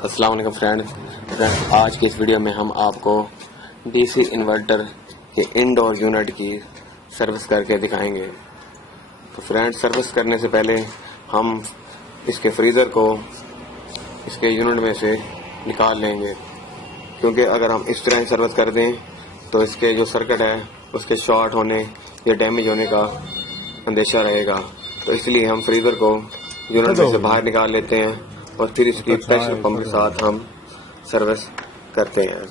अस्सलाम वालेकुम फ्रेंड्स, आज की इस वीडियो में हम आपको डीसी इन्वर्टर के इंडोर यूनिट की सर्विस करके दिखाएंगे। तो फ्रेंड्स, सर्विस करने से पहले हम इसके फ्रीज़र को इसके यूनिट में से निकाल लेंगे, क्योंकि अगर हम इस तरह सर्विस कर दें तो इसके जो सर्किट है उसके शॉर्ट होने या डैमेज होने का अंदेशा रहेगा। तो इसलिए हम फ्रीज़र को यूनिट में से बाहर निकाल लेते हैं और फिर इसकी प्रेशर पंप के साथ हम सर्विस करते हैं।